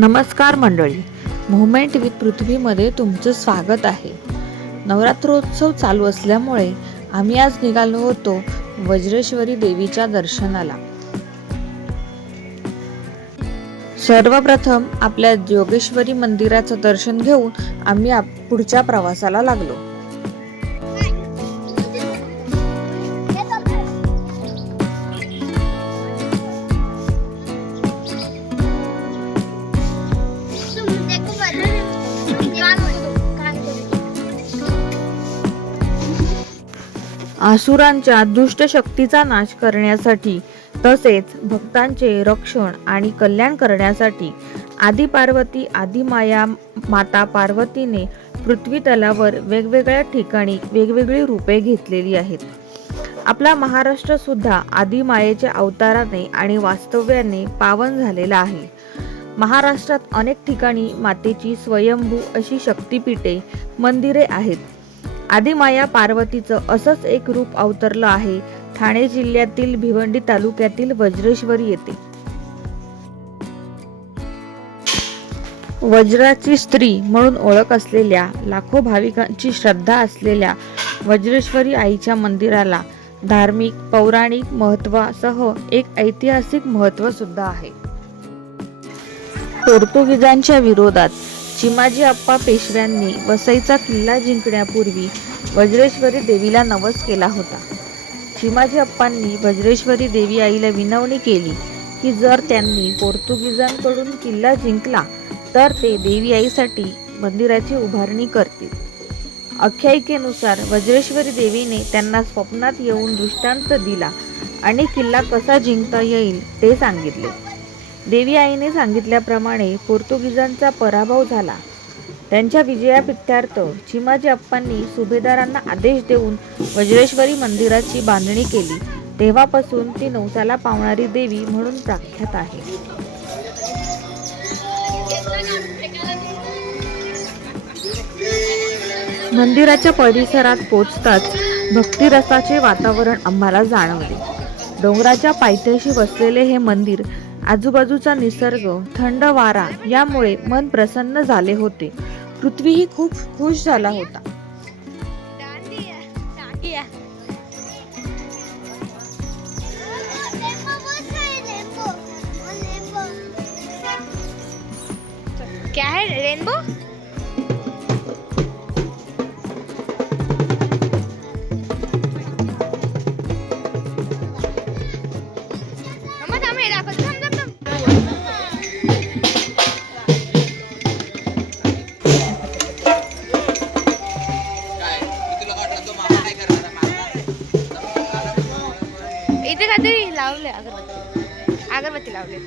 नमस्कार मंडळी, movement with पृथ्वीमध्ये तुमचं स्वागत आहे. नवरात्रोत्सव चालू असल्यामुळे आम्ही आज निघालो होतो वज्रेश्वरी देवीच्या दर्शनाला. सर्वप्रथम आपल्या योगेश्वरी मंदिराचं दर्शन घेऊन आम्ही पुढच्या प्रवासाला लागलो. असुरांच्या दुष्ट शक्तीचा नाश करण्यासाठी तसेच भक्तांचे रक्षण आणि कल्याण करण्यासाठी आदी पार्वती आदी माया माता पार्वतीने पृथ्वी तलावर वेगवेगळ्या ठिकाणी वेगवेगळी रूपे घेतलेली आहेत. आपला महाराष्ट्र सुद्धा आदी मायेच्या अवताराने आणि वास्तव्याने पावन झालेला आहे. महाराष्ट्रात अनेक ठिकाणी मातेची स्वयंभू अशी शक्तिपीठे मंदिरे आहेत. आदिमाया पार्वतीचं असंच एक रूप अवतरलं आहे ठाणे जिल्ह्यातील भिवंडी तालुक्यातील वज्रेश्वरी येथे. वज्राची स्त्री म्हणून ओळख असलेल्या लाखो भाविकांची श्रद्धा असलेल्या वज्रेश्वरी आईच्या मंदिराला धार्मिक पौराणिक महत्त्वासह एक ऐतिहासिक महत्त्व सुद्धा आहे. पोर्तुगीजांच्या विरोधात चिमाजी अप्पा पेशव्यांनी वसईचा किल्ला जिंकण्यापूर्वी वज्रेश्वरी देवीला नवस केला होता. चिमाजी अप्पांनी वज्रेश्वरी देवी आईला विनवणी केली की जर त्यांनी पोर्तुगीजांकडून किल्ला जिंकला तर ते देवी आईसाठी मंदिराची उभारणी करतील. आख्यायिकेनुसार वज्रेश्वरी देवीने त्यांना स्वप्नात येऊन दृष्टांत दिला आणि किल्ला कसा जिंकता येईल ते सांगितले. देवी आईने सांगितल्याप्रमाणे पोर्तुगीजांचा पराभव झाला. त्यांच्या विजयाप्रित्यर्थ चिमाजी अप्पांनी सुभेदारांना आदेश देऊन वज्रेश्वरी मंदिराची बांधणी केली. तेव्हापासून ती नवसाला पावणारी देवी म्हणून प्रख्यात आहे. मंदिराच्या परिसरात पोचताच भक्तिरसाचे वातावरण आम्हाला जाणवले. डोंगराच्या पायथ्याशी वसलेले हे मंदिर, आजूबाजूचा निसर्ग, थंड वारा यामुळे मन प्रसन्न झाले होते. पृथ्वीही खूप खुश झाला होता. क्या है रेनबो? इथे काहीतरी लावले अगरबत्ती लावले.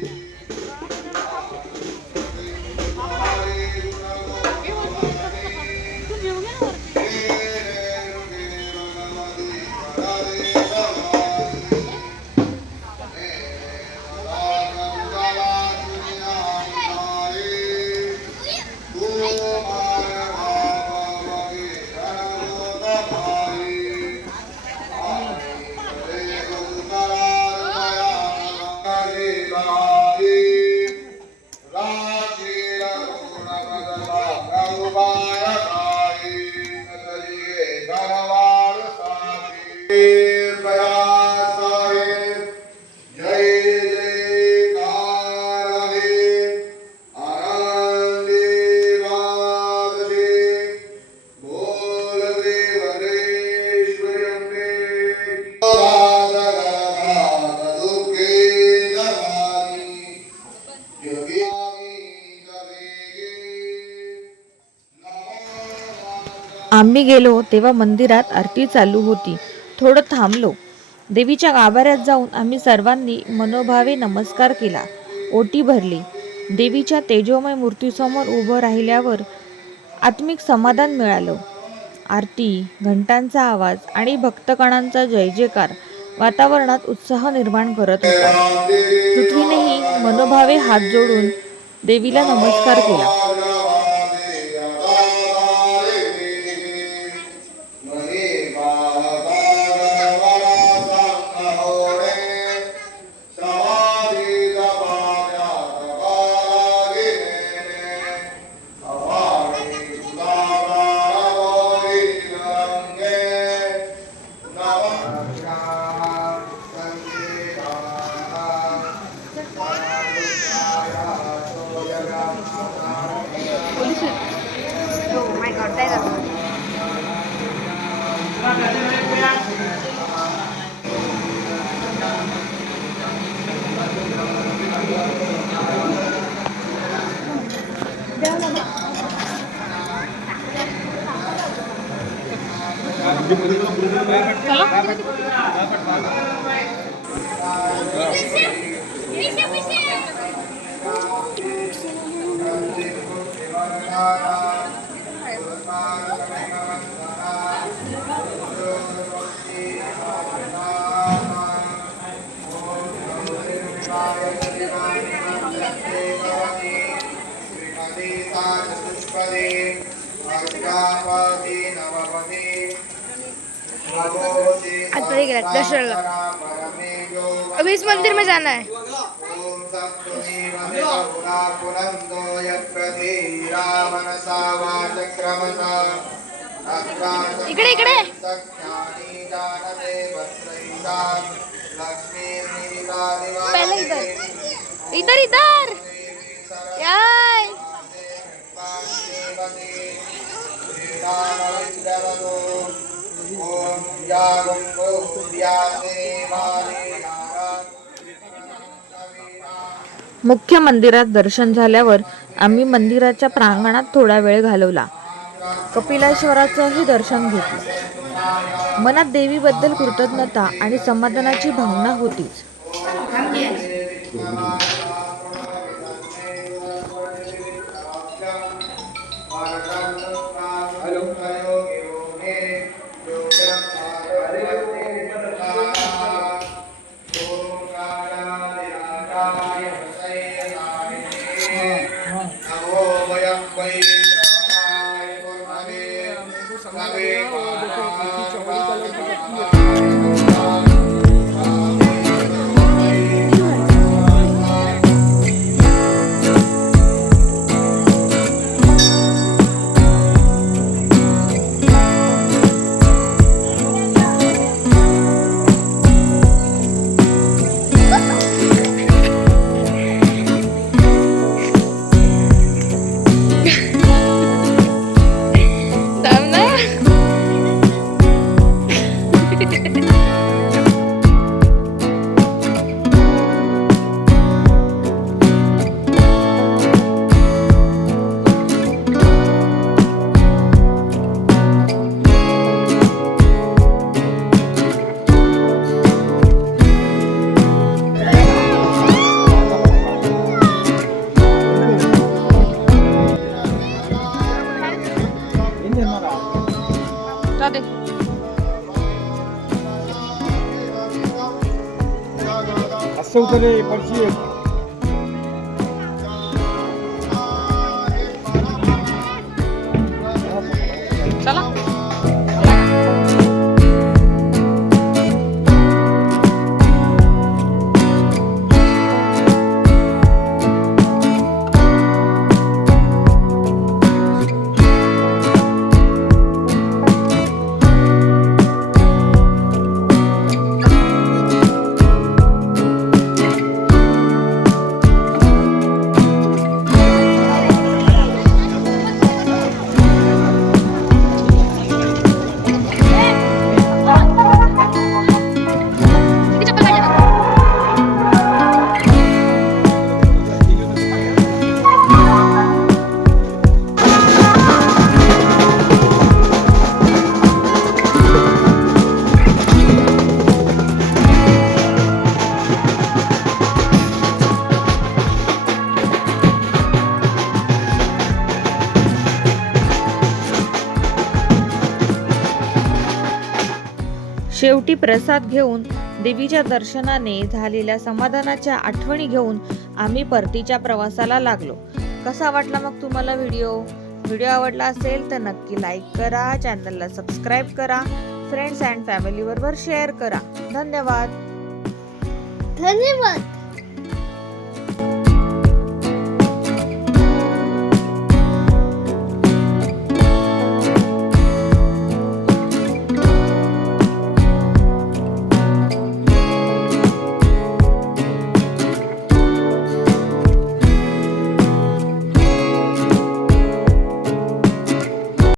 आम्ही गेलो तेव्हा मंदिरात आरती चालू होती. थोडं थांबलो. देवीच्या गाभाऱ्यात जाऊन आम्ही सर्वांनी मनोभावे नमस्कार केला, ओटी भरली. देवीच्या तेजोमय मूर्तीसमोर उभं राहिल्यावर आत्मिक समाधान मिळालं. आरती, घंटांचा आवाज आणि भक्तगणांचा जय जयकार वातावरणात उत्साह निर्माण करत होता. पृथ्वीनेही मनोभावे हात जोडून देवीला नमस्कार केला. आतमध्ये गेला दर्शनाला. अभी इस मंदिर में जाना है. इकडे इकडे पहले इधर इधर इधर यार. मुख्य मंदिरात दर्शन झाल्यावर आम्ही मंदिराच्या प्रांगणात थोडा वेळ घालवला. कपिलेश्वराचंही दर्शन घेतलं. मनात देवीबद्दल कृतज्ञता आणि समाधानाची भावना होतीच. Assolutamente partire. चला. शेवटी प्रसाद घेऊन देवीच्या दर्शनाने झालेल्या समाधानाच्या आठवणी घेऊन आम्ही परतीच्या प्रवासाला लागलो. कसा वाटला मग तुम्हाला व्हिडिओ आवडला असेल तर नक्की लाईक करा, चॅनलला सबस्क्राईब करा, फ्रेंड्स अँड फॅमिली बरोबर शेअर करा. धन्यवाद.